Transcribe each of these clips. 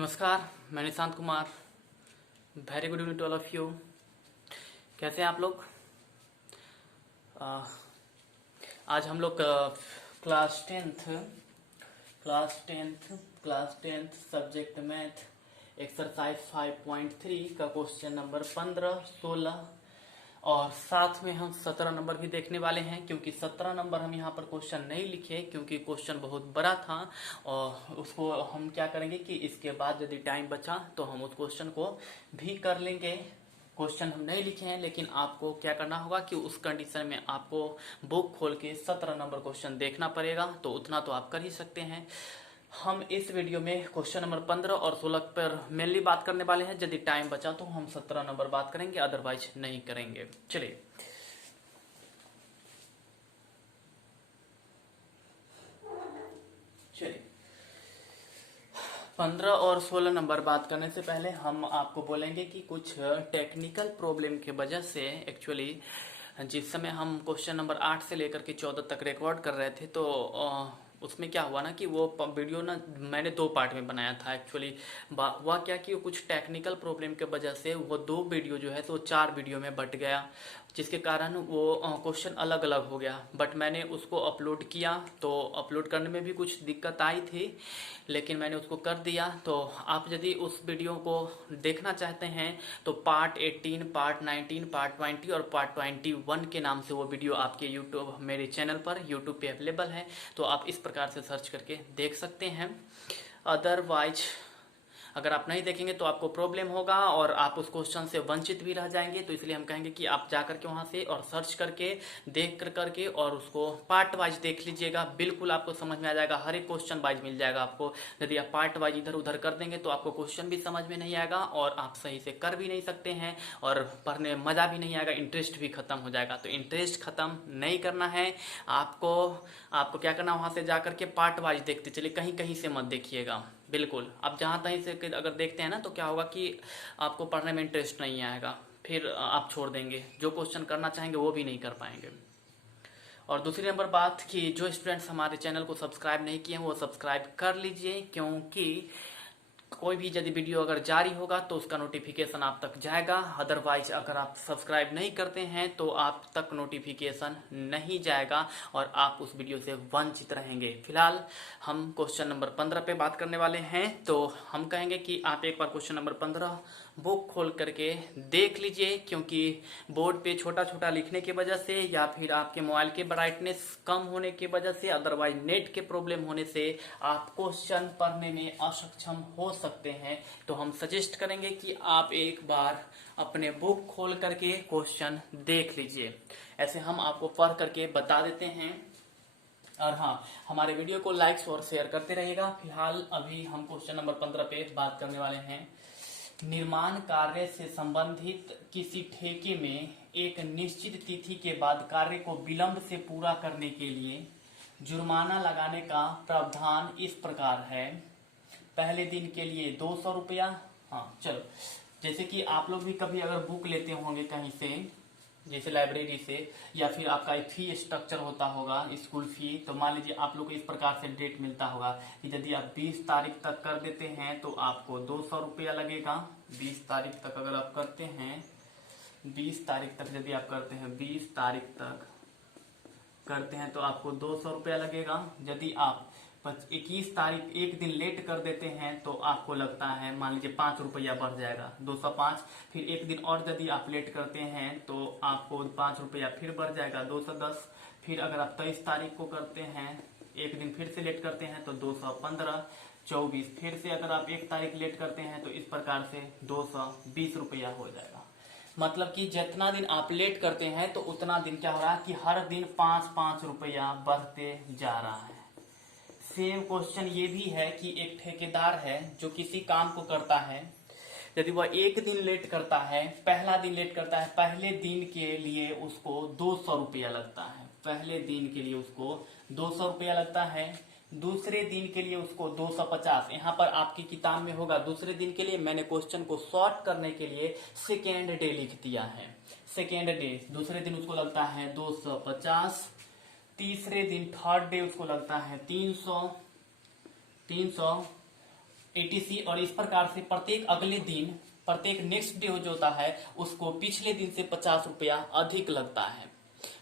नमस्कार, मैं Nishant Kumar. Very good evening to all of you. कैसे हैं आप लोग? आज हम लोग class tenth subject math exercise 5.3 का क्वेश्चन नंबर 15, 16 और साथ में हम 17 नंबर भी देखने वाले हैं, क्योंकि 17 नंबर हम यहाँ पर क्वेश्चन नहीं लिखे क्योंकि क्वेश्चन बहुत बड़ा था। और उसको हम क्या करेंगे कि इसके बाद यदि टाइम बचा तो हम उस क्वेश्चन को भी कर लेंगे। क्वेश्चन हम नहीं लिखे हैं, लेकिन आपको क्या करना होगा कि उस कंडीशन में आपको बुक खोल के 17 नंबर क्वेश्चन देखना पड़ेगा। तो उतना तो आप कर ही सकते हैं। हम इस वीडियो में क्वेश्चन नंबर 15 और 16 पर मेनली बात करने वाले हैं। यदि टाइम बचा तो हम 17 नंबर बात करेंगे, अदरवाइज नहीं करेंगे। चलिए, चलिए 15 और 16 नंबर बात करने से पहले हम आपको बोलेंगे कि कुछ टेक्निकल प्रॉब्लम की वजह से एक्चुअली जिस समय हम क्वेश्चन नंबर 8 से लेकर के 14 तक रिकॉर्ड कर रहे थे तो उसमें क्या हुआ ना कि वो वीडियो ना मैंने 2 पार्ट में बनाया था। एक्चुअली हुआ क्या कि कुछ टेक्निकल प्रॉब्लम की वजह से वो 2 वीडियो जो है तो 4 वीडियो में बट गया, जिसके कारण वो क्वेश्चन अलग अलग हो गया। बट मैंने उसको अपलोड किया तो अपलोड करने में भी कुछ दिक्कत आई थी, लेकिन मैंने उसको कर दिया। तो आप यदि उस वीडियो को देखना चाहते हैं तो पार्ट 18, पार्ट 19, पार्ट 20 और पार्ट 21 के नाम से वो वीडियो आपके यूट्यूब मेरे चैनल पर यूट्यूब पे अवेलेबल है। तो आप इस प्रकार से सर्च करके देख सकते हैं। अदरवाइज अगर आप नहीं देखेंगे तो आपको प्रॉब्लम होगा और आप उस क्वेश्चन से वंचित भी रह जाएंगे। तो इसलिए हम कहेंगे कि आप जाकर के वहां से और सर्च करके देख कर करके और उसको पार्ट वाइज देख लीजिएगा। बिल्कुल आपको समझ में आ जाएगा, हर एक क्वेश्चन वाइज मिल जाएगा आपको। यदि आप पार्ट वाइज इधर उधर कर देंगे तो आपको क्वेश्चन भी समझ में नहीं आएगा और आप सही से कर भी नहीं सकते हैं और पढ़ने में मजा भी नहीं आएगा, इंटरेस्ट भी खत्म हो जाएगा। तो इंटरेस्ट खत्म नहीं करना है आपको। आपको क्या करना, वहां से जाकर के पार्ट वाइज देखते चलिए, कहीं कहीं से मत देखिएगा। बिल्कुल आप जहाँ तहीं से अगर देखते हैं ना तो क्या होगा कि आपको पढ़ने में इंटरेस्ट नहीं आएगा, फिर आप छोड़ देंगे, जो क्वेश्चन करना चाहेंगे वो भी नहीं कर पाएंगे। और दूसरी नंबर बात कि जो स्टूडेंट्स हमारे चैनल को सब्सक्राइब नहीं किए हैं वो सब्सक्राइब कर लीजिए, क्योंकि कोई भी यदि वीडियो अगर जारी होगा तो उसका नोटिफिकेशन आप तक जाएगा। अदरवाइज अगर आप सब्सक्राइब नहीं करते हैं तो आप तक नोटिफिकेशन नहीं जाएगा और आप उस वीडियो से वंचित रहेंगे। फिलहाल हम क्वेश्चन नंबर 15 पे बात करने वाले हैं। तो हम कहेंगे कि आप एक बार क्वेश्चन नंबर 15 बुक खोल करके देख लीजिए, क्योंकि बोर्ड पे छोटा छोटा लिखने की वजह से या फिर आपके मोबाइल के ब्राइटनेस कम होने की वजह से, अदरवाइज नेट के प्रॉब्लम होने से आप क्वेश्चन पढ़ने में असक्षम हो सकते हैं। तो हम सजेस्ट करेंगे कि आप एक बार अपने बुक खोल करके क्वेश्चन देख लीजिए। ऐसे हम आपको पढ़ करके बता देते हैं। और हाँ, हमारे वीडियो को लाइक्स और शेयर करते रहिएगा। फिलहाल अभी हम क्वेश्चन नंबर 15 पे बात करने वाले हैं। निर्माण कार्य से संबंधित किसी ठेके में एक निश्चित तिथि के बाद कार्य को विलंब से पूरा करने के लिए जुर्माना लगाने का प्रावधान इस प्रकार है। पहले दिन के लिए 200 रुपया। हाँ चलो, जैसे कि आप लोग भी कभी अगर बुक लेते होंगे कहीं से, जैसे लाइब्रेरी से, या फिर आपका एक फी स्ट्रक्चर होता होगा स्कूल फी, तो मान लीजिए आप लोग को इस प्रकार से डेट मिलता होगा कि यदि आप 20 तारीख तक कर देते हैं तो आपको 200 रुपया लगेगा। 20 तारीख तक अगर आप करते हैं, 20 तारीख तक यदि आप करते हैं, 20 तारीख तक करते हैं तो आपको 200 रुपया लगेगा। यदि आप 21 तारीख एक दिन लेट कर देते हैं तो आपको लगता है, मान लीजिए 5 रुपया बढ़ जाएगा, 205। फिर एक दिन और यदि आप लेट करते हैं तो आपको 5 रुपया फिर बढ़ जाएगा, 210। फिर अगर आप 23 तारीख को करते हैं, एक दिन फिर से लेट करते हैं तो 215, 24। फिर से अगर आप 1 तारीख लेट करते हैं तो इस प्रकार से 220 रुपया हो जाएगा। मतलब कि जितना दिन आप लेट करते हैं तो उतना दिन क्या हो रहा है कि हर दिन 5-5 रुपया बढ़ते जा रहा है। सेम क्वेश्चन ये भी है कि एक ठेकेदार है जो किसी काम को करता है। यदि वह एक दिन लेट करता है, पहला दिन लेट करता है, पहले दिन के लिए उसको 200 रुपया लगता है। पहले दिन के लिए उसको 200 रुपया लगता है। दूसरे दिन के लिए उसको 250। यहाँ पर आपकी किताब में होगा दूसरे दिन के लिए, मैंने क्वेश्चन को शॉर्ट करने के लिए सेकेंड डे लिख दिया है। सेकेंड डे, दूसरे दिन उसको लगता है 250। तीसरे दिन थर्ड डे उसको लगता है 300। etc। और इस प्रकार से प्रत्येक अगले दिन, प्रत्येक नेक्स्ट डे जो होता है उसको पिछले दिन से 50 रुपया अधिक लगता है।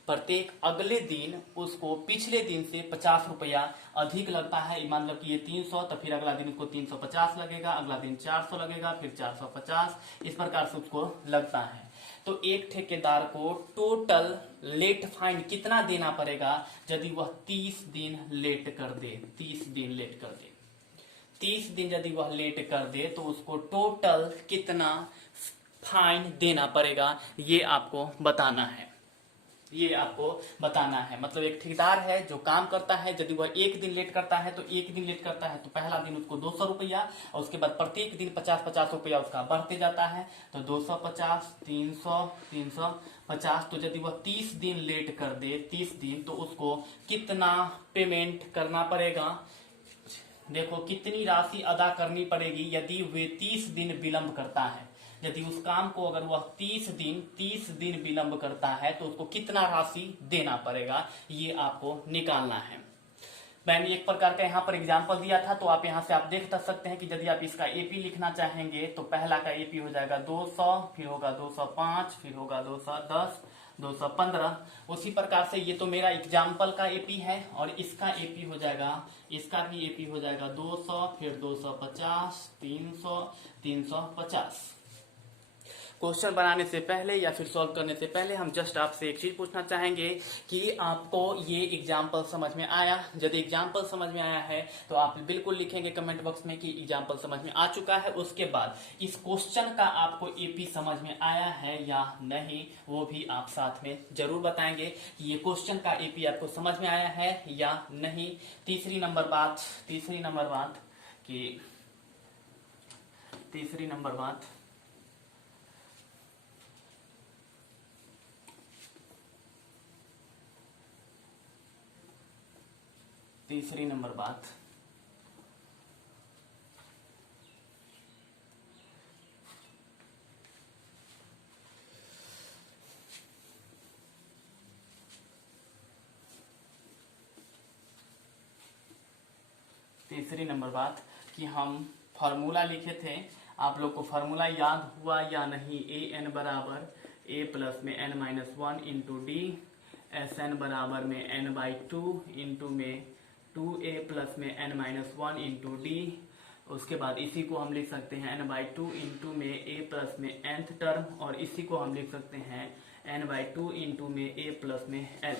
प्रत्येक अगले दिन उसको पिछले दिन से 50 रुपया अधिक लगता है। मतलब कि ये 300, तो फिर अगला दिन उसको 350 लगेगा, अगला दिन 400 लगेगा, फिर 450, इस प्रकार से उसको लगता है। तो एक ठेकेदार को टोटल लेट फाइन कितना देना पड़ेगा यदि वह 30 दिन लेट कर दे। 30 दिन लेट कर दे, 30 दिन यदि वह लेट कर दे तो उसको टोटल कितना फाइन देना पड़ेगा, ये आपको बताना है। ये आपको बताना है। मतलब एक ठेकेदार है जो काम करता है, यदि वह एक दिन लेट करता है तो एक दिन लेट करता है तो पहला दिन उसको 200 रुपया, और उसके बाद प्रत्येक दिन 50-50 रुपया उसका बढ़ते जाता है। तो 250, 300, 350। तो यदि वह 30 दिन लेट कर दे, 30 दिन, तो उसको कितना पेमेंट करना पड़ेगा। देखो कितनी राशि अदा करनी पड़ेगी यदि वे 30 दिन विलंब करता है। यदि उस काम को अगर वह 30 दिन विलंब करता है तो उसको कितना राशि देना पड़ेगा, ये आपको निकालना है। मैंने एक प्रकार का यहाँ पर एग्जाम्पल दिया था, तो आप यहाँ से आप देख सकते हैं कि यदि आप इसका एपी लिखना चाहेंगे तो पहला का एपी हो जाएगा 200, फिर होगा 205, फिर होगा 210, 215। उसी प्रकार से ये तो मेरा एग्जाम्पल का एपी है, और इसका एपी हो जाएगा, इसका भी एपी हो जाएगा 200, फिर 250, 300, 350। क्वेश्चन बनाने से पहले या फिर सॉल्व करने से पहले हम जस्ट आपसे एक चीज पूछना चाहेंगे कि आपको ये एग्जाम्पल समझ में आया। यदि एग्जाम्पल समझ में आया है तो आप बिल्कुल लिखेंगे कमेंट बॉक्स में कि एग्जाम्पल समझ में आ चुका है। उसके बाद इस क्वेश्चन का आपको एपी समझ में आया है या नहीं, वो भी आप साथ में जरूर बताएंगे कि ये क्वेश्चन का एपी आपको समझ में आया है या नहीं। तीसरी नंबर बात कि हम फॉर्मूला लिखे थे, आप लोग को फॉर्मूला याद हुआ या नहीं। ए एन बराबर ए प्लस में N minus 1 into D, S N बराबर में एन बाई 2 इंटू में 2a प्लस में एन माइनस 1 इंटू डी। उसके बाद इसी को हम लिख सकते हैं एन बाई 2 इंटू में a प्लस में nth टर्म, और इसी को हम लिख सकते हैं एन बाई 2 इंटू में a प्लस में l।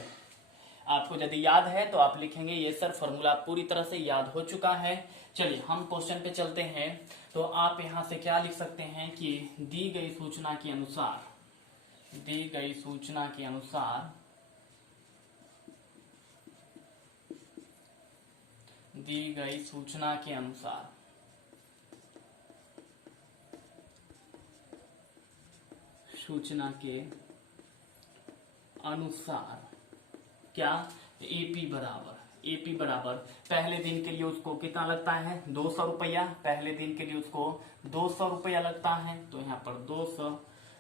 आपको यदि याद है तो आप लिखेंगे ये सर फॉर्मूला पूरी तरह से याद हो चुका है। चलिए हम क्वेश्चन पे चलते हैं। तो आप यहां से क्या लिख सकते हैं कि दी गई सूचना के अनुसार क्या एपी बराबर पहले दिन के लिए उसको कितना लगता है 200 रुपया। पहले दिन के लिए उसको 200 रुपया लगता है, तो यहाँ पर 200।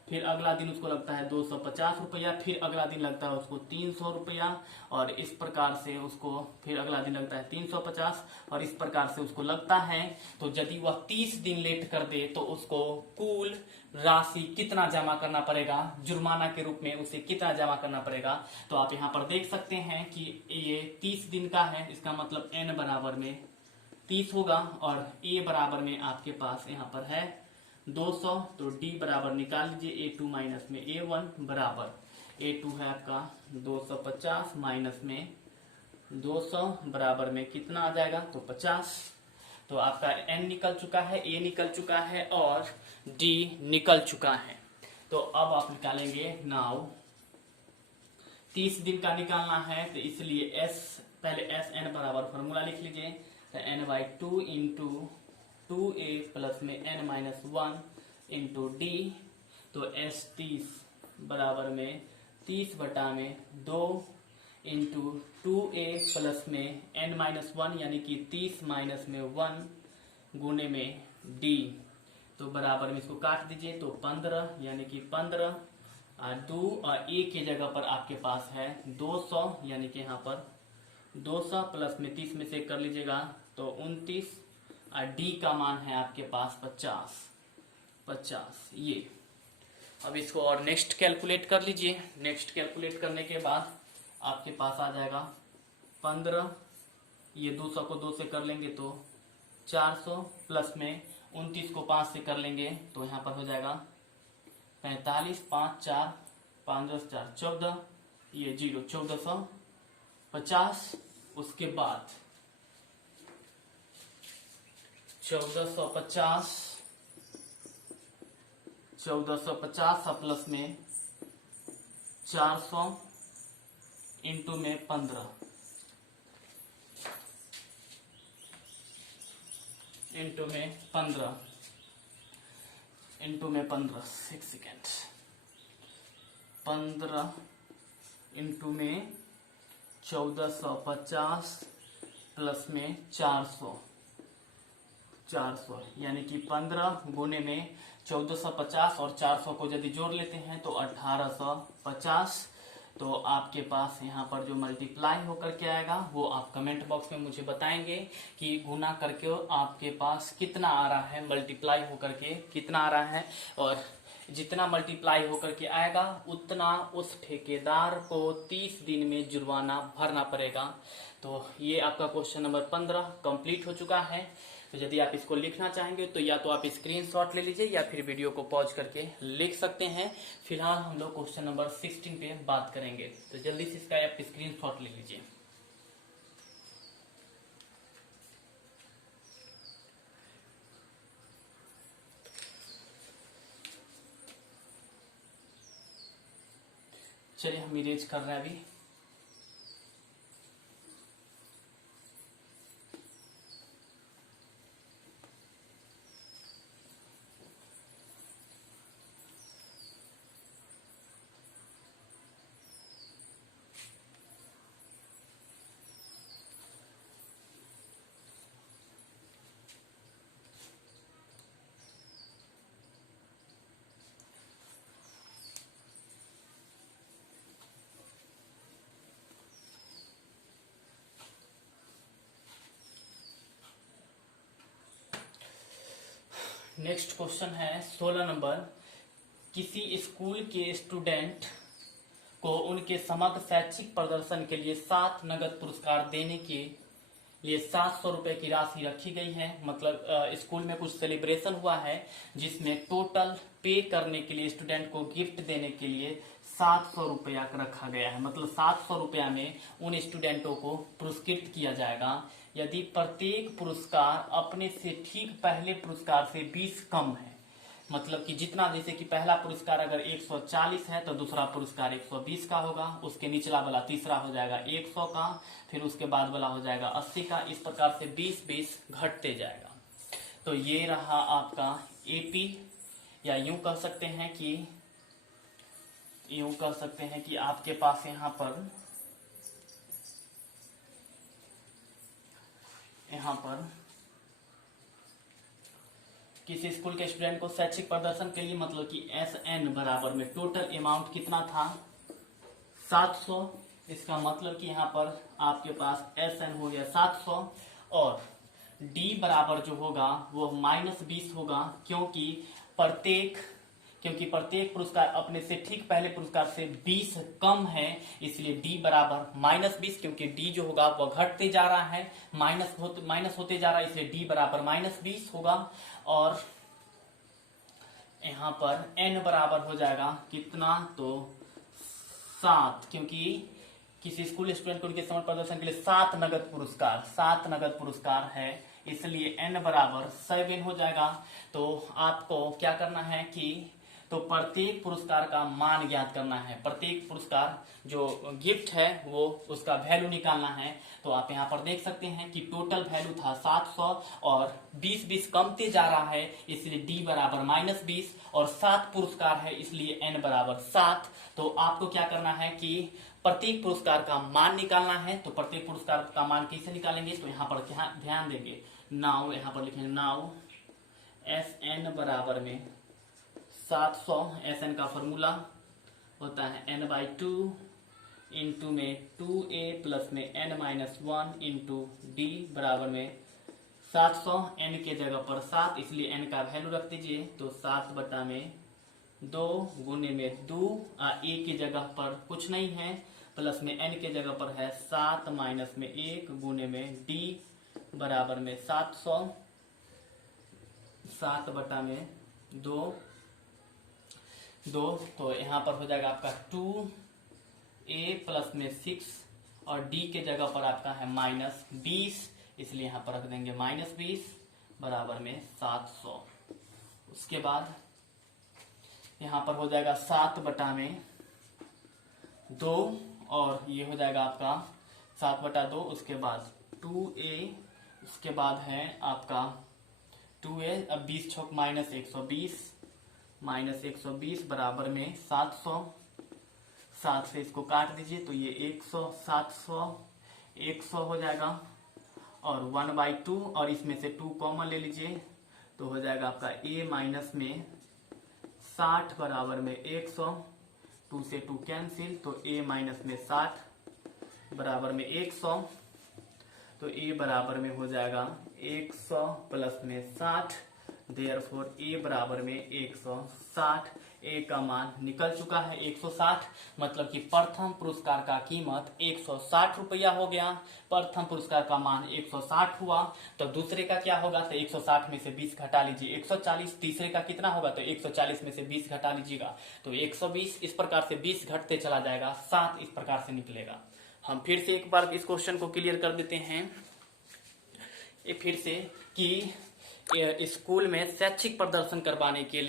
फिर अगला दिन उसको लगता है 250 रुपया, फिर अगला दिन लगता है उसको 300 रुपया, और इस प्रकार से उसको फिर अगला दिन लगता है 350, और इस प्रकार से उसको लगता है। तो यदि वह 30 दिन लेट कर दे तो उसको कुल राशि कितना जमा करना पड़ेगा, जुर्माना के रूप में उसे कितना जमा करना पड़ेगा। तो आप यहाँ पर देख सकते हैं कि ये 30 दिन का है, इसका मतलब n बराबर में 30 होगा, और a बराबर में आपके पास यहाँ पर है 200। तो d बराबर निकाल लीजिए a2 माइनस में a1 बराबर a2 है आपका 250 माइनस में 200 बराबर में कितना आ जाएगा, तो 50। तो आपका n निकल चुका है, a निकल चुका है और d निकल चुका है। तो अब आप निकालेंगे नाउ 30 दिन का निकालना है, तो इसलिए पहले एस एन बराबर फॉर्मूला लिख लीजिए। तो n by 2 into 2a plus में एन माइनस 1 इंटू डी। तो एस 30 बराबर में 30 बटा में 2 इंटू 2a प्लस में n माइनस 1 यानी कि 30 माइनस में 1 गुने में d। तो बराबर में इसको काट दीजिए, तो 15 यानी कि 15 2 और a की जगह पर आपके पास है 200, यानी कि यहाँ पर 200 प्लस में 30 में से कर लीजिएगा तो 29 और डी का मान है आपके पास 50 ये। अब इसको और नेक्स्ट कैलकुलेट कर लीजिए। नेक्स्ट कैलकुलेट करने के बाद आपके पास आ जाएगा 15, ये 200 को 2 से कर लेंगे तो 400, प्लस में 29 को 5 से कर लेंगे तो यहाँ पर हो जाएगा 45, 5 4 5 10 4 14, ये 0 1450। उसके बाद 1450 प्लस में 400 इंटू में 15 इंटू में 15 एक सेकेंड, 15 इंटू में 1450 प्लस में 400 यानी कि 15 गुने में 1450 और 400 को यदि जोड़ लेते हैं तो 1850। तो आपके पास यहाँ पर जो मल्टीप्लाई होकर के आएगा वो आप कमेंट बॉक्स में मुझे बताएंगे कि गुना करके आपके पास कितना आ रहा है, मल्टीप्लाई होकर के कितना आ रहा है। और जितना मल्टीप्लाई होकर के आएगा उतना उस ठेकेदार को 30 दिन में जुर्माना भरना पड़ेगा। तो ये आपका क्वेश्चन नंबर 15 कंप्लीट हो चुका है। तो यदि आप इसको लिखना चाहेंगे तो या तो आप स्क्रीनशॉट ले लीजिए या फिर वीडियो को पॉज करके लिख सकते हैं। फिलहाल हम लोग क्वेश्चन नंबर 16 पे बात करेंगे, तो जल्दी से इसका आप स्क्रीनशॉट ले लीजिए। चलिए हम इरेज कर रहे हैं अभी। नेक्स्ट क्वेश्चन है 16 नंबर। किसी स्कूल के स्टूडेंट को उनके समग्र शैक्षिक प्रदर्शन के लिए 7 नगद पुरस्कार देने के लिए 700 रुपए की राशि रखी गई है। मतलब स्कूल में कुछ सेलिब्रेशन हुआ है जिसमें टोटल पे करने के लिए स्टूडेंट को गिफ्ट देने के लिए 700 रुपया रखा गया है। मतलब 700 रुपया में उन स्टूडेंटों को पुरस्कृत किया जाएगा यदि प्रत्येक पुरस्कार अपने से ठीक पहले पुरस्कार से 20 कम है। मतलब कि जितना, जैसे कि पहला पुरस्कार अगर 140 है तो दूसरा पुरस्कार 120 का होगा, उसके निचला वाला तीसरा हो जाएगा 100 का, फिर उसके बाद वाला हो जाएगा 80 का। इस प्रकार से 20-20 घटते जाएगा। तो ये रहा आपका एपी, या यूं कह सकते हैं कि आपके पास यहाँ पर किसी स्कूल के स्टूडेंट को शैक्षिक प्रदर्शन के लिए, मतलब कि SN बराबर में टोटल अमाउंट कितना था 700। इसका मतलब कि यहाँ पर आपके पास SN हो गया 700 और D बराबर जो होगा वो -20 होगा, क्योंकि प्रत्येक पुरस्कार अपने से ठीक पहले पुरस्कार से 20 कम है, इसलिए D बराबर -20। क्योंकि D जो होगा वह घटते जा रहा है, माइनस होते जा रहा है, इसलिए D बराबर -20 होगा। और यहाँ पर N बराबर हो जाएगा कितना, तो 7, क्योंकि किसी स्कूल स्टूडेंट को उनके समग्र प्रदर्शन के लिए 7 नगद पुरस्कार है, इसलिए N बराबर 7 हो जाएगा। तो आपको क्या करना है कि तो प्रत्येक पुरस्कार का मान ज्ञात करना है। प्रत्येक पुरस्कार जो गिफ्ट है वो उसका वैल्यू निकालना है। तो आप यहाँ पर देख सकते हैं कि टोटल वैल्यू था 700 और 20-20 कमते जा रहा है, इसलिए D बराबर -20 और 7 पुरस्कार है, इसलिए N बराबर 7। तो आपको क्या करना है कि प्रत्येक पुरस्कार का मान निकालना है। तो प्रत्येक पुरस्कार का मान कैसे निकालेंगे, तो यहाँ पर ध्यान देंगे। नाउ यहाँ पर लिखेंगे नाउ SN बराबर में 700, SN का फॉर्मूला होता है N/2 इंटू में 2A प्लस में N-1 इंटू D बराबर में 700 n के जगह पर 7, इसलिए n का वैल्यू रख दीजिए। तो 7 बटा में 2 गुने में 2, a की जगह पर कुछ नहीं है, प्लस में n के जगह पर है 7 माइनस में 1 गुने में d बराबर में 700। 7 बटा में 2 तो यहाँ पर हो जाएगा आपका 2a प्लस में 6 और d के जगह पर आपका है -20, इसलिए यहाँ पर रख देंगे -20 बराबर में 700। उसके बाद यहाँ पर हो जाएगा 7 बटा में 2 और ये हो जाएगा आपका 7 बटा 2, उसके बाद 2a, उसके बाद है आपका 2a, अब 20 छोक -120 बराबर में 700। 7 से इसको काट दीजिए तो ये 100, 700 100 हो जाएगा और 1/2 और इसमें से 2 कॉमन ले लीजिए तो हो जाएगा आपका a माइनस में 60 बराबर में 100। 2 से 2 कैंसिल तो a माइनस में 60 बराबर में 100, तो a बराबर में हो जाएगा 100 प्लस में 60, देयरफॉर a बराबर में 160। a का मान निकल चुका है 160, मतलब कि प्रथम पुरस्कार का कीमत 160 रुपया हो गया। प्रथम पुरस्कार का मान 160 हुआ, तो दूसरे का क्या होगा, तो 160 में से 20 घटा लीजिए 140। तीसरे का कितना होगा, तो 140 में से 20 घटा लीजिएगा तो 120। इस प्रकार से 20 घटते चला जाएगा, 7 इस प्रकार से निकलेगा। हम फिर से एक बार इस क्वेश्चन को क्लियर कर देते हैं फिर से कि स्कूल में शैक्षिक प्रदर्शन करवाने के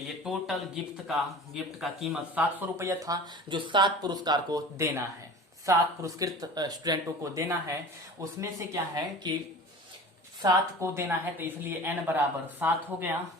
लिए टोटल गिफ्ट का कीमत 700 रुपया था, जो 7 पुरस्कार को देना है, 7 पुरस्कृत स्टूडेंटों को देना है। उसमें से क्या है कि 7 को देना है, तो इसलिए n बराबर 7 हो गया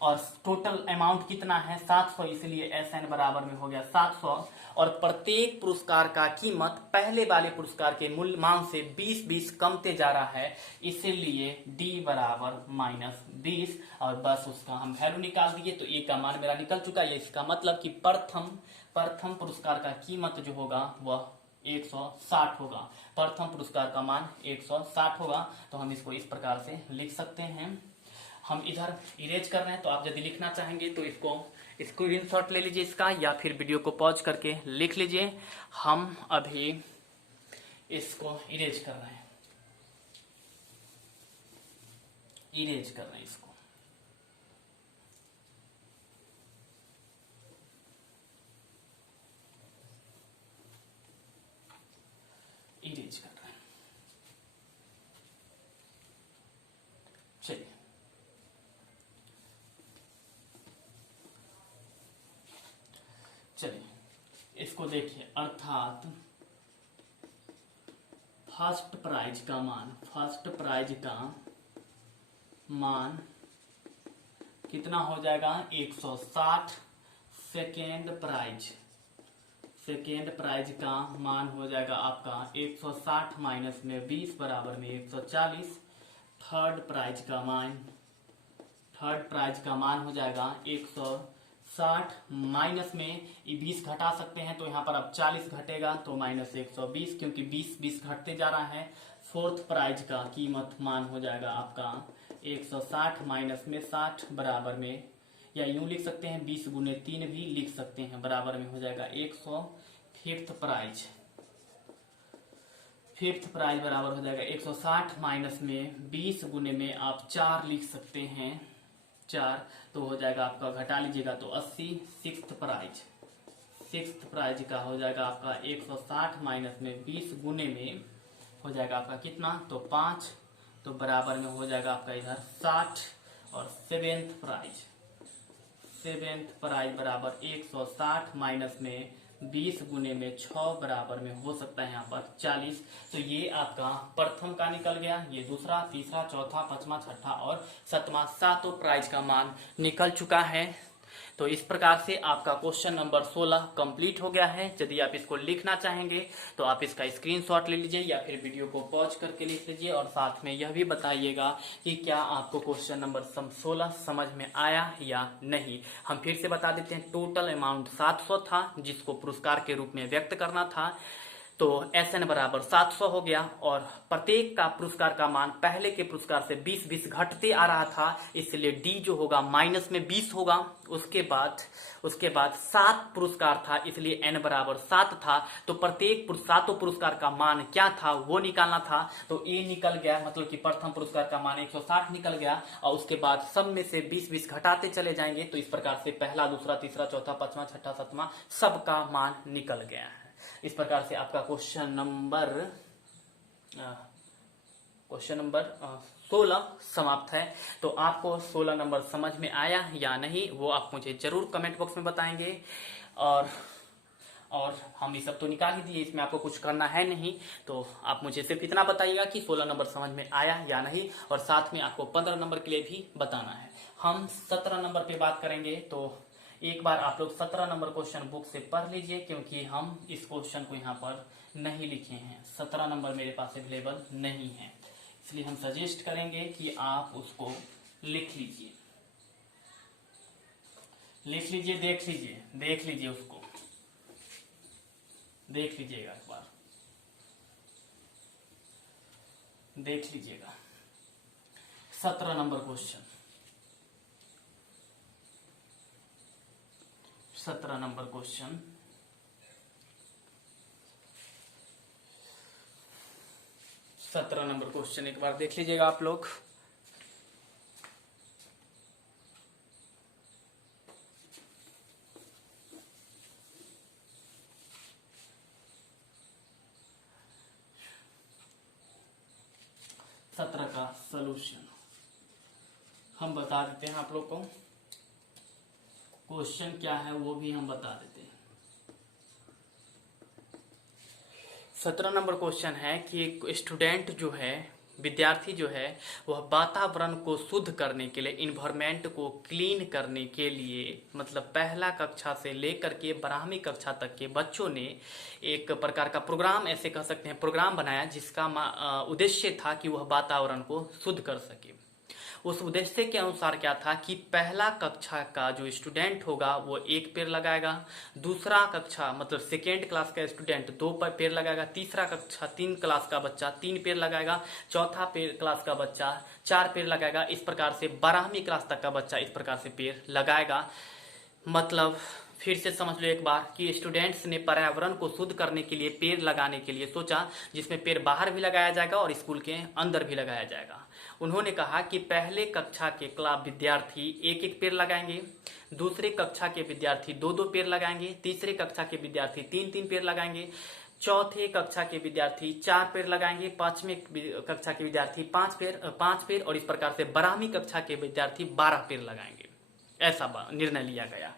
और टोटल अमाउंट कितना है 700, इसलिए SN बराबर में हो गया 700। और प्रत्येक पुरस्कार का कीमत पहले वाले पुरस्कार के मूल्य मान से 20-20 कमते जा रहा है, इसीलिए D बराबर -20 और बस उसका हम वैल्यू निकाल दिए तो A का मान मेरा निकल चुका है। इसका मतलब कि प्रथम पुरस्कार का कीमत जो होगा वह 160 होगा, प्रथम पुरस्कार का मान 160 होगा। तो हम इसको इस प्रकार से लिख सकते हैं। हम इधर इरेज कर रहे हैं, तो आप यदि लिखना चाहेंगे तो इसको स्क्रीनशॉट ले लीजिए इसका, या फिर वीडियो को पॉज करके लिख लीजिए। हम अभी इसको इरेज कर रहे हैं, इसको। इरेज कर रहे हैं। चलिए इसको देखिए, अर्थात फर्स्ट प्राइज का मान कितना हो जाएगा 160। सेकेंड प्राइज का मान हो जाएगा आपका 160 माइनस में 20 बराबर में 140। थर्ड प्राइज का मान हो जाएगा 160 माइनस में 20 घटा सकते हैं, तो यहाँ पर अब 40 घटेगा तो -120, क्योंकि 20 घटते जा रहा है। फोर्थ प्राइज का कीमत मान हो जाएगा आपका 160 माइनस में 60 बराबर में, या यूं लिख सकते हैं 20 गुने 3 भी लिख सकते हैं, बराबर में हो जाएगा 100। फिफ्थ प्राइज बराबर हो जाएगा 160 माइनस में 20 गुने में आप 4 लिख सकते हैं, 4 तो हो जाएगा आपका, घटा लीजिएगा तो 80। सिक्स्थ प्राइज का हो जाएगा आपका 160 माइनस में 20 गुने में हो जाएगा आपका कितना, तो 5, तो बराबर में हो जाएगा आपका इधर 60। और सेवेंथ प्राइज बराबर 160 माइनस में 20 गुने में 6 बराबर में हो सकता है यहाँ पर 40। तो ये आपका प्रथम का निकल गया, ये दूसरा, तीसरा, चौथा, पांचवा, छठा और सातवां, 7 प्राइज का मान निकल चुका है। तो इस प्रकार से आपका क्वेश्चन नंबर 16 कंप्लीट हो गया है। यदि आप इसको लिखना चाहेंगे तो आप इसका स्क्रीनशॉट ले लीजिए, या फिर वीडियो को पॉज करके लिख लीजिए, और साथ में यह भी बताइएगा कि क्या आपको क्वेश्चन नंबर 16 समझ में आया या नहीं। हम फिर से बता देते हैं, टोटल अमाउंट 700 था, जिसको पुरस्कार के रूप में व्यक्त करना था। तो SN बराबर 700 हो गया और प्रत्येक का पुरस्कार का मान पहले के पुरस्कार से 20-20 घटते आ रहा था, इसलिए D जो होगा माइनस में 20 होगा। उसके बाद 7 पुरस्कार था, इसलिए N बराबर 7 था। तो प्रत्येक सातों पुरस्कार का मान क्या था वो निकालना था। तो A निकल गया, मतलब कि प्रथम पुरस्कार का मान 160 निकल गया और उसके बाद सब में से 20-20 घटाते चले जाएंगे। तो इस प्रकार से पहला, दूसरा, तीसरा, चौथा, पांचवा, छठा, सातवां सबका मान निकल गया है। इस प्रकार से आपका क्वेश्चन नंबर 16 समाप्त है। तो आपको 16 नंबर समझ में आया या नहीं वो आप मुझे जरूर कमेंट बॉक्स में बताएंगे। और हम ये सब तो निकाल ही दिए, इसमें आपको कुछ करना है नहीं। तो आप मुझे सिर्फ इतना बताइएगा कि 16 नंबर समझ में आया या नहीं, और साथ में आपको 15 नंबर के लिए भी बताना है। हम 17 नंबर पे बात करेंगे। तो एक बार आप लोग 17 नंबर क्वेश्चन बुक से पढ़ लीजिए, क्योंकि हम इस क्वेश्चन को यहाँ पर नहीं लिखे हैं। 17 नंबर मेरे पास अवेलेबल नहीं है, इसलिए हम सजेस्ट करेंगे कि आप उसको लिख लीजिए, देख लीजिए उसको, देख लीजिएगा, एक बार देख लीजिएगा। 17 number question, 17 number question, 17 number question एक बार देख लीजिएगा आप लोग। सत्रह का सॉल्यूशन हम बता देते हैं आप लोग को, क्वेश्चन क्या है वो भी हम बता देते हैं। 17 नंबर क्वेश्चन है कि एक स्टूडेंट जो है, विद्यार्थी जो है, वह वातावरण को शुद्ध करने के लिए, इन्वायरमेंट को क्लीन करने के लिए, मतलब पहला कक्षा से लेकर के 12वीं कक्षा तक के बच्चों ने एक प्रकार का प्रोग्राम, ऐसे कह सकते हैं प्रोग्राम बनाया, जिसका उद्देश्य था कि वह वातावरण को शुद्ध कर सके। उस उद्देश्य के अनुसार क्या था कि पहला कक्षा का जो स्टूडेंट होगा वो 1 पेड़ लगाएगा, दूसरा कक्षा मतलब सेकेंड क्लास का स्टूडेंट 2 पेड़ लगाएगा, तीसरा कक्षा 3 क्लास का बच्चा 3 पेड़ लगाएगा, चौथा क्लास का बच्चा 4 पेड़ लगाएगा। इस प्रकार से 12वीं क्लास तक का बच्चा इस प्रकार से पेड़ लगाएगा। मतलब फिर से समझ लो एक बार कि स्टूडेंट्स ने पर्यावरण को शुद्ध करने के लिए पेड़ लगाने के लिए सोचा, जिसमें पेड़ बाहर भी लगाया जाएगा और स्कूल के अंदर भी लगाया जाएगा। उन्होंने कहा कि पहले कक्षा के विद्यार्थी 1-1 पेड़ लगाएंगे, दूसरे कक्षा के विद्यार्थी 2-2 पेड़ लगाएंगे, तीसरे कक्षा के विद्यार्थी 3-3 पेड़ लगाएंगे, चौथे कक्षा के विद्यार्थी 4 पेड़ लगाएंगे, 5वीं कक्षा के विद्यार्थी 5 पेड़ और इस प्रकार से 12वीं कक्षा के विद्यार्थी 12 पेड़ लगाएंगे। ऐसा निर्णय लिया गया।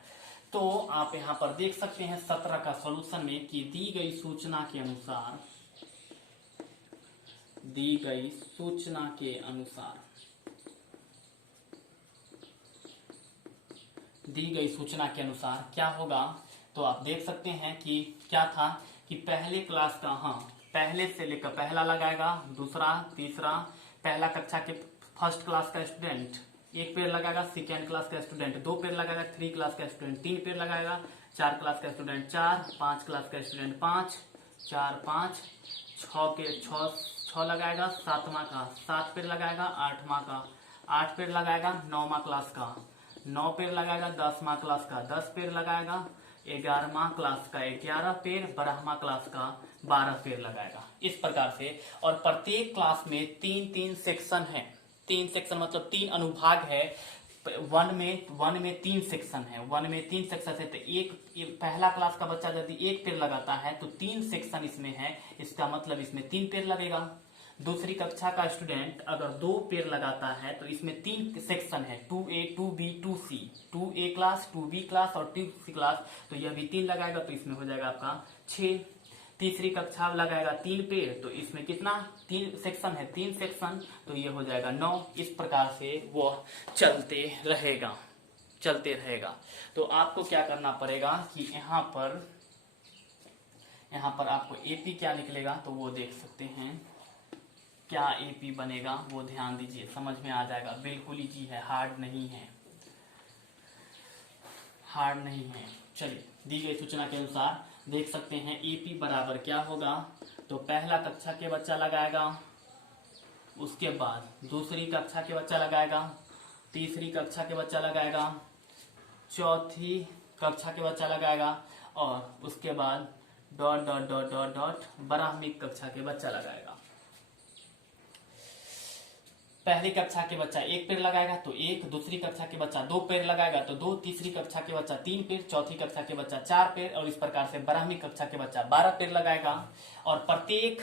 तो आप यहाँ पर देख सकते हैं 17 का सॉल्यूशन में कि दी गई सूचना के अनुसार, क्या होगा। तो आप देख सकते हैं कि क्या था कि पहले क्लास का, पहले से लेकर पहला लगाएगा, दूसरा, तीसरा, पहला कक्षा के फर्स्ट क्लास का स्टूडेंट 1 पेड़ लगाएगा, सेकेंड क्लास का स्टूडेंट 2 पेड़ लगाएगा, 3 क्लास का स्टूडेंट 3 पेड़ लगाएगा, 4 क्लास का स्टूडेंट 4, 5 क्लास का स्टूडेंट 5, 4, 5, 6 लगाएगा, 7वां का 7 पेड़ लगाएगा, 8वां का 8 पेड़ लगाएगा, 9वां क्लास का 9 पेड़ लगाएगा, 10वां क्लास का 10 पेड़ लगाएगा, 11वां क्लास का 11 पेड़, 12वां क्लास का 12 पेड़ लगाएगा। इस प्रकार से, और प्रत्येक क्लास में 3-3 सेक्शन है। 3 सेक्शन मतलब 3 अनुभाग है। वन में 3 सेक्शन है। तो एक पहला क्लास का बच्चा यदि 1 पेड़ लगाता है तो 3 सेक्शन इसमें है, इसका मतलब इसमें 3 पेड़ लगेगा। दूसरी कक्षा का स्टूडेंट अगर 2 पेड़ लगाता है तो इसमें 3 सेक्शन है, 2A, 2B, 2C, 2A class, 2B class और 2C क्लास। तो यह भी 3 लगाएगा तो इसमें हो जाएगा आपका 6। तीसरी कक्षा लगाएगा 3 पेड़ तो इसमें कितना, 3 सेक्शन है, 3 सेक्शन, तो ये हो जाएगा 9। इस प्रकार से वो चलते रहेगा। तो आपको क्या करना पड़ेगा कि यहाँ पर आपको एपी क्या निकलेगा तो वो देख सकते हैं। क्या एपी बनेगा वो ध्यान दीजिए, समझ में आ जाएगा। बिल्कुल इजी है, हार्ड नहीं है। चलिए दी गई सूचना के अनुसार देख सकते हैं AP बराबर क्या होगा। तो पहला कक्षा के बच्चा लगाएगा, उसके बाद दूसरी कक्षा के बच्चा लगाएगा, तीसरी कक्षा के बच्चा लगाएगा, चौथी कक्षा के बच्चा लगाएगा और उसके बाद dot dot dot dot dot प्राथमिक कक्षा के बच्चा लगाएगा। पहली कक्षा के बच्चा 1 पेड़ लगाएगा तो 1, दूसरी कक्षा के बच्चा 2 पेड़ लगाएगा तो 2, तीसरी कक्षा के बच्चा 3 पेड़, चौथी कक्षा के बच्चा 4 पेड़ और इस प्रकार से प्राथमिक कक्षा के बच्चा 12 पेड़ लगाएगा। और प्रत्येक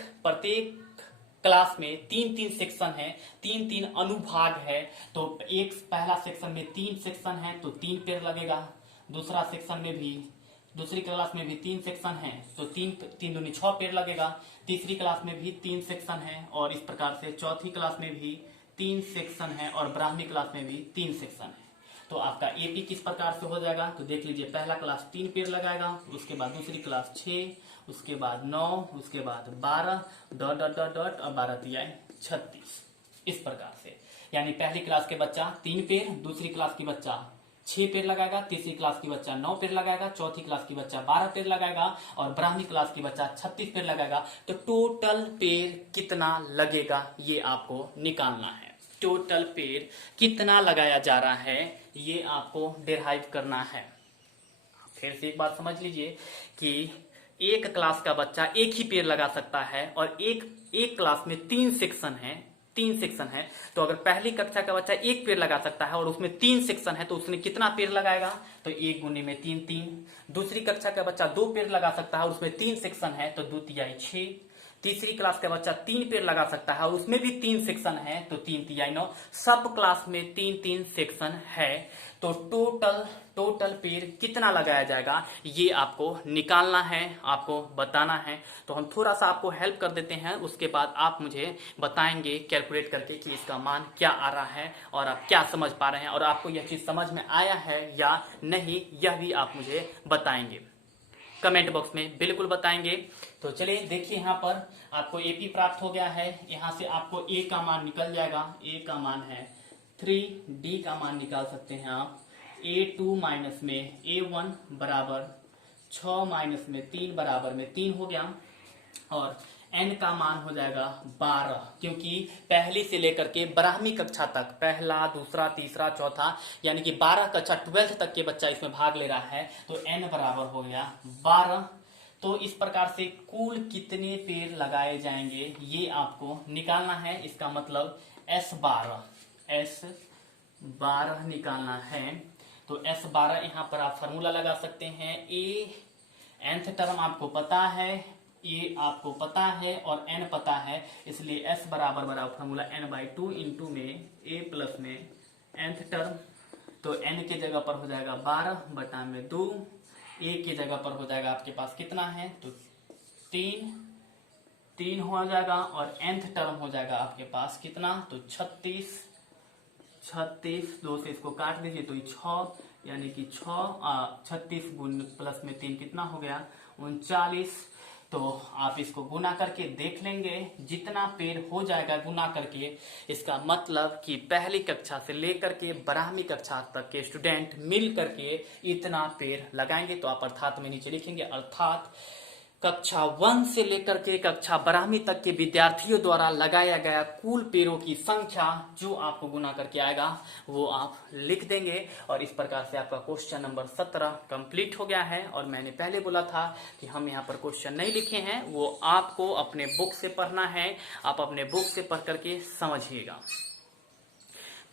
क्लास में 3-3 सेक्शन है, 3-3 अनुभाग है। तो एक पहला सेक्शन में 3 सेक्शन है तो 3 पेड़ लगेगा, दूसरा सेक्शन में भी, दूसरी क्लास में भी 3 सेक्शन है तो 3 दूनी 6 पेड़ लगेगा, तीसरी क्लास में भी 3 सेक्शन है और इस प्रकार से चौथी क्लास में भी 3 सेक्शन है और ब्राह्मी क्लास में भी 3 सेक्शन है। तो आपका एपी किस प्रकार से हो जाएगा तो देख लीजिए, पहला क्लास 3 पेड़ लगाएगा, उसके बाद दूसरी क्लास 6, उसके बाद 9, उसके बाद 12 डॉट डॉट डॉट डॉट और 12 तिहाई 36 इस प्रकार से। यानी पहली क्लास के बच्चा 3 पेड़, दूसरी क्लास की बच्चा 6 पेड़ लगाएगा, तीसरी क्लास की बच्चा 9 पेड़ लगाएगा, चौथी क्लास की बच्चा 12 पेड़ लगाएगा और ब्राह्मी क्लास की बच्चा 36 पेड़ लगाएगा। तो टोटल पेड़ कितना लगेगा ये आपको निकालना है। टोटल पेड़ कितना लगाया जा रहा है ये आपको डिराइव करना है। फिर से एक बात समझ लीजिए कि एक क्लास का बच्चा एक ही पेड़ लगा सकता है और एक क्लास में 3 सेक्शन है। तो अगर पहली कक्षा का बच्चा 1 पेड़ लगा सकता है और उसमें 3 सेक्शन है तो उसने कितना पेड़ लगाएगा तो 1 गुने में 3 3। दूसरी कक्षा का बच्चा 2 पेड़ लगा सकता है और उसमें 3 सेक्शन है तो 2 तिहाई 6। तीसरी क्लास का बच्चा 3 पेड़ लगा सकता है और उसमें भी 3 सेक्शन है तो 3 तिहाई 9। सब क्लास में 3-3 सेक्शन है तो टोटल पेड़ कितना लगाया जाएगा ये आपको निकालना है, आपको बताना है। तो हम थोड़ा सा आपको हेल्प कर देते हैं, उसके बाद आप मुझे बताएंगे कैलकुलेट करके कि इसका मान क्या आ रहा है और आप क्या समझ पा रहे हैं और आपको यह चीज समझ में आया है या नहीं यह भी आप मुझे बताएंगे, कमेंट बॉक्स में बिल्कुल बताएंगे। तो चलिए देखिए, यहाँ पर आपको एपी प्राप्त हो गया है। यहाँ से आपको ए का मान निकल जाएगा, ए का मान है 3, डी का मान निकाल सकते हैं आप A2 माइनस में A1 बराबर 6 माइनस में 3 बराबर में 3 हो गया और n का मान हो जाएगा 12, क्योंकि पहली से लेकर के 12वीं कक्षा तक, पहला, दूसरा, तीसरा, चौथा, यानी कि 12 कक्षा 12th तक के बच्चा इसमें भाग ले रहा है तो n बराबर हो गया 12। तो इस प्रकार से कुल कितने पेड़ लगाए जाएंगे ये आपको निकालना है। इसका मतलब S12 निकालना है। तो S12 यहाँ पर आप फॉर्मूला लगा सकते हैं। nth टर्म आपको पता है, ए आपको पता है और n पता है, इसलिए S बराबर फॉर्मूला n/2 इंटू में a प्लस में nth टर्म। तो n के जगह पर हो जाएगा 12 बटा में 2, a की जगह पर हो जाएगा आपके पास कितना है तो 3 हो जाएगा और nth टर्म हो जाएगा आपके पास कितना तो 36। 2 से इसको काट दीजिए तो 6, यानी कि 36 गुण प्लस में 3 कितना हो गया 39। तो आप इसको गुना करके देख लेंगे, जितना पेड़ हो जाएगा गुना करके, इसका मतलब कि पहली कक्षा से लेकर के 12वीं कक्षा तक के स्टूडेंट मिल करके इतना पेड़ लगाएंगे। तो आप अर्थात में नीचे लिखेंगे, अर्थात कक्षा 1 से लेकर के कक्षा 12वीं तक के विद्यार्थियों द्वारा लगाया गया कुल पेड़ों की संख्या जो आपको गुना करके आएगा वो आप लिख देंगे। और इस प्रकार से आपका क्वेश्चन नंबर 17 कंप्लीट हो गया है। और मैंने पहले बोला था कि हम यहाँ पर क्वेश्चन नहीं लिखे हैं, वो आपको अपने बुक से पढ़ना है, आप अपने बुक से पढ़ करके समझिएगा।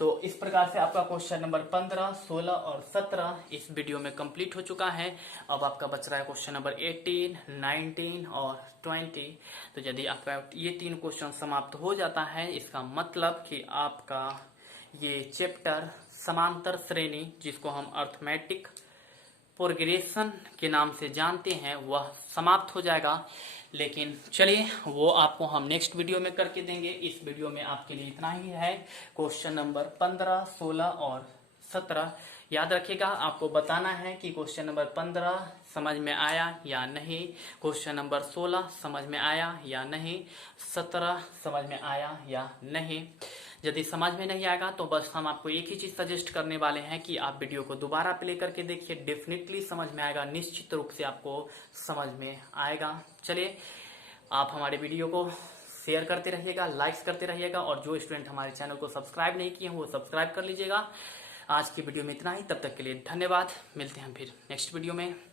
तो इस प्रकार से आपका क्वेश्चन नंबर 15, 16 और 17 इस वीडियो में कंप्लीट हो चुका है। अब आपका बच रहा है क्वेश्चन नंबर 18, 19 और 20। तो यदि आपका ये 3 क्वेश्चन समाप्त हो जाता है, इसका मतलब कि आपका ये चैप्टर समांतर श्रेणी, जिसको हम अर्थमेटिक प्रोग्रेशन के नाम से जानते हैं, वह समाप्त हो जाएगा। लेकिन चलिए वो आपको हम नेक्स्ट वीडियो में करके देंगे। इस वीडियो में आपके लिए इतना ही है। क्वेश्चन नंबर 15, 16 और 17 याद रखिएगा। आपको बताना है कि क्वेश्चन नंबर 15 समझ में आया या नहीं, क्वेश्चन नंबर 16 समझ में आया या नहीं, 17 समझ में आया या नहीं। यदि समझ में नहीं आएगा तो बस हम आपको एक ही चीज़ सजेस्ट करने वाले हैं कि आप वीडियो को दोबारा प्ले करके देखिए, डेफिनेटली समझ में आएगा, निश्चित रूप से आपको समझ में आएगा। चलिए, आप हमारे वीडियो को शेयर करते रहिएगा, लाइक्स करते रहिएगा, और जो स्टूडेंट हमारे चैनल को सब्सक्राइब नहीं किए हैं वो सब्सक्राइब कर लीजिएगा। आज की वीडियो में इतना ही, तब तक के लिए धन्यवाद। मिलते हैं फिर नेक्स्ट वीडियो में।